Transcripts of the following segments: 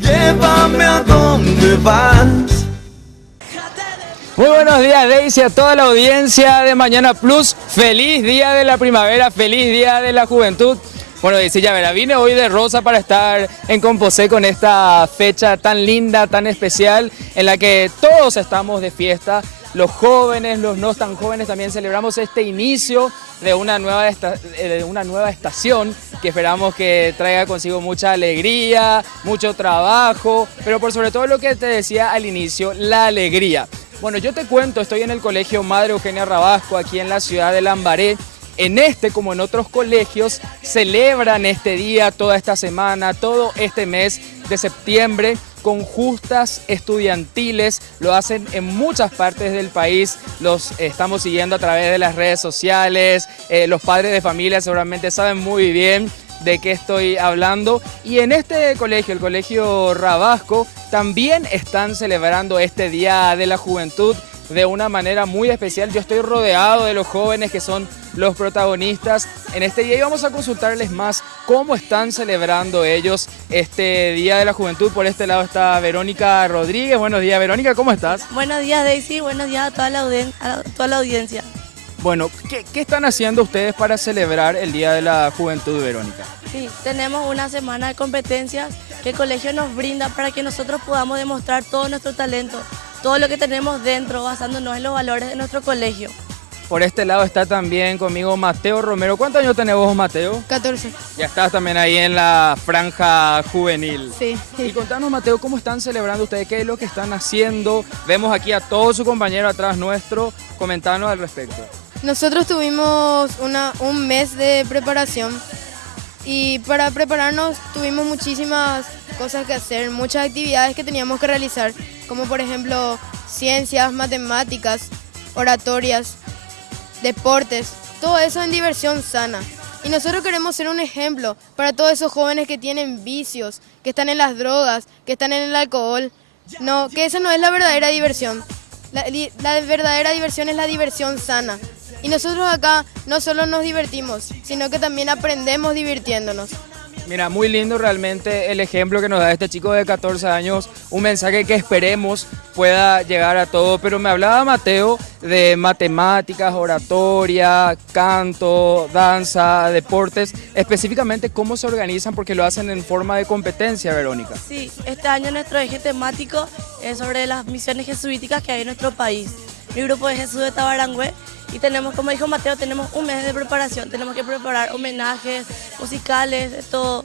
Llévame a donde vas. Muy buenos días, Daisy, a toda la audiencia de Mañana Plus. Feliz día de la primavera, feliz día de la juventud. Bueno, Daisy, ya verá, vine hoy de rosa para estar en Composé con esta fecha tan linda, tan especial, en la que todos estamos de fiesta. Los jóvenes, los no tan jóvenes también celebramos este inicio de una nueva estación que esperamos que traiga consigo mucha alegría, mucho trabajo, pero por sobre todo lo que te decía al inicio, la alegría. Bueno, yo te cuento, estoy en el Colegio Madre Eugenia Rabasco, aquí en la ciudad de Lambaré. En este, como en otros colegios, celebran este día, toda esta semana, todo este mes de septiembre, con justas estudiantiles. Lo hacen en muchas partes del país, los estamos siguiendo a través de las redes sociales. Los padres de familia seguramente saben muy bien de qué estoy hablando. Y en este colegio, el Colegio Rabasco, también están celebrando este Día de la Juventud de una manera muy especial. Yo estoy rodeado de los jóvenes que son los protagonistas en este día y vamos a consultarles más cómo están celebrando ellos este Día de la Juventud. Por este lado está Verónica Rodríguez. Buenos días, Verónica, ¿cómo estás? Buenos días, Daisy, buenos días a toda la audiencia. Bueno, ¿qué están haciendo ustedes para celebrar el Día de la Juventud, Verónica? Sí, tenemos una semana de competencias que el colegio nos brinda para que nosotros podamos demostrar todo nuestro talento, todo lo que tenemos dentro, basándonos en los valores de nuestro colegio. Por este lado está también conmigo Mateo Romero. ¿Cuántos años tenés vos, Mateo? 14. Ya estás también ahí en la franja juvenil. Sí. Y contanos, Mateo, ¿cómo están celebrando ustedes? ¿Qué es lo que están haciendo? Vemos aquí a todos sus compañeros atrás nuestro. Comentanos al respecto. Nosotros tuvimos un mes de preparación y para prepararnos tuvimos muchísimas cosas que hacer, muchas actividades que teníamos que realizar, como por ejemplo ciencias, matemáticas, oratorias, deportes, todo eso en diversión sana. Y nosotros queremos ser un ejemplo para todos esos jóvenes que tienen vicios, que están en las drogas, que están en el alcohol. No, que esa no es la verdadera diversión. La verdadera diversión es la diversión sana. Y nosotros acá no solo nos divertimos, sino que también aprendemos divirtiéndonos. Mira, muy lindo realmente el ejemplo que nos da este chico de 14 años, un mensaje que esperemos pueda llegar a todo. Pero me hablaba Mateo de matemáticas, oratoria, canto, danza, deportes, específicamente cómo se organizan porque lo hacen en forma de competencia, Verónica. Sí, este año nuestro eje temático es sobre las misiones jesuíticas que hay en nuestro país. Mi grupo es Jesús de Tabarangüe y tenemos, como dijo Mateo, tenemos un mes de preparación. Tenemos que preparar homenajes, musicales, de todo.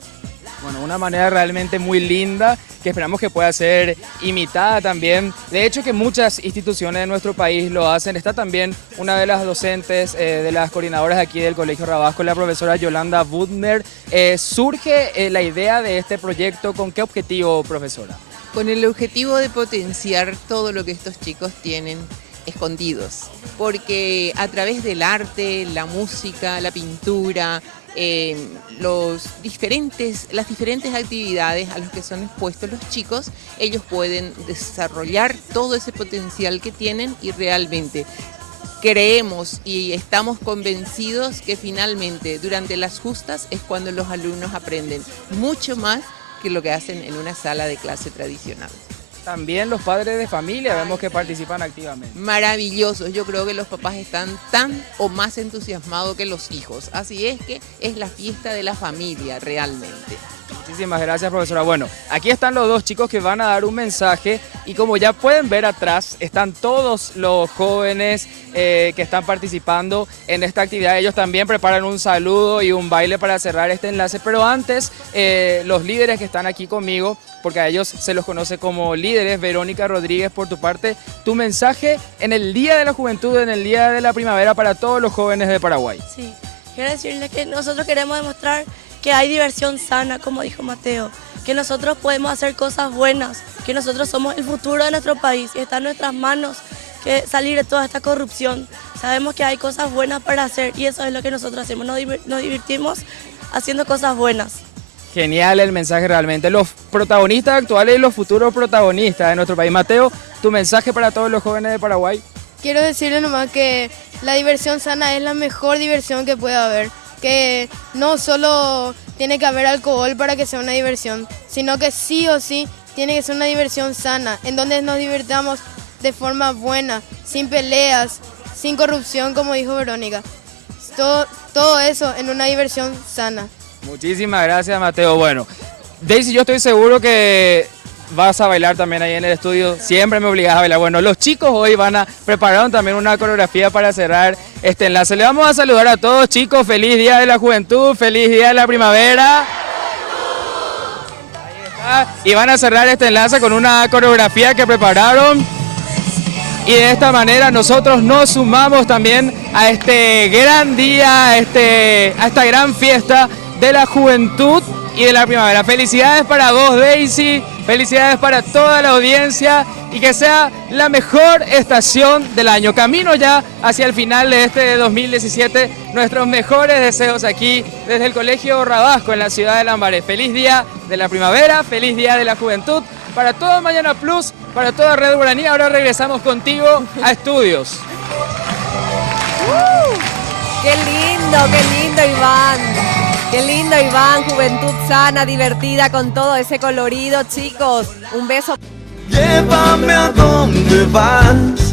Bueno, una manera realmente muy linda que esperamos que pueda ser imitada también. De hecho, que muchas instituciones de nuestro país lo hacen. Está también una de las docentes, de las coordinadoras aquí del Colegio Rabasco, la profesora Yolanda Budner. ¿Surge la idea de este proyecto? ¿Con qué objetivo, profesora? Con el objetivo de potenciar todo lo que estos chicos tienen escondidos, porque a través del arte, la música, la pintura, las diferentes actividades a las que son expuestos los chicos, ellos pueden desarrollar todo ese potencial que tienen y realmente creemos y estamos convencidos que finalmente durante las justas es cuando los alumnos aprenden mucho más que lo que hacen en una sala de clase tradicional. También los padres de familia vemos que participan activamente. Maravillosos, yo creo que los papás están tan o más entusiasmados que los hijos, así es que es la fiesta de la familia realmente. Muchísimas gracias, profesora. Bueno, aquí están los dos chicos que van a dar un mensaje y como ya pueden ver atrás, están todos los jóvenes que están participando en esta actividad. Ellos también preparan un saludo y un baile para cerrar este enlace, pero antes los líderes que están aquí conmigo, porque a ellos se los conoce como líderes. Verónica Rodríguez, por tu parte, tu mensaje en el Día de la Juventud, en el Día de la Primavera para todos los jóvenes de Paraguay. Sí, quiero decirles que nosotros queremos demostrar que hay diversión sana, como dijo Mateo, que nosotros podemos hacer cosas buenas, que nosotros somos el futuro de nuestro país y está en nuestras manos que salir de toda esta corrupción. Sabemos que hay cosas buenas para hacer y eso es lo que nosotros hacemos, nos divertimos haciendo cosas buenas. Genial el mensaje realmente, los protagonistas actuales y los futuros protagonistas de nuestro país. Mateo, tu mensaje para todos los jóvenes de Paraguay. Quiero decirle nomás que la diversión sana es la mejor diversión que puede haber, que no solo tiene que haber alcohol para que sea una diversión, sino que sí o sí tiene que ser una diversión sana, en donde nos divertamos de forma buena, sin peleas, sin corrupción, como dijo Verónica. Todo eso en una diversión sana. Muchísimas gracias, Mateo. Bueno, Daisy, yo estoy seguro que vas a bailar también ahí en el estudio. Siempre me obligas a bailar. Bueno, los chicos hoy prepararon también una coreografía para cerrar este enlace. Le vamos a saludar a todos, chicos. Feliz Día de la Juventud, feliz Día de la Primavera. Ahí está. Y van a cerrar este enlace con una coreografía que prepararon. Y de esta manera nosotros nos sumamos también a este gran día, a esta gran fiesta de la juventud y de la primavera. Felicidades para vos, Daisy, felicidades para toda la audiencia y que sea la mejor estación del año. Camino ya hacia el final de este 2017, nuestros mejores deseos aquí desde el Colegio Rabasco en la ciudad de Lambaré. Feliz día de la primavera, feliz día de la juventud, para todo Mañana Plus, para toda Red Guaraní. Ahora regresamos contigo a estudios. Qué lindo, Iván. Qué lindo, Iván, juventud sana, divertida, con todo ese colorido, chicos. Un beso. Llévame a donde vas.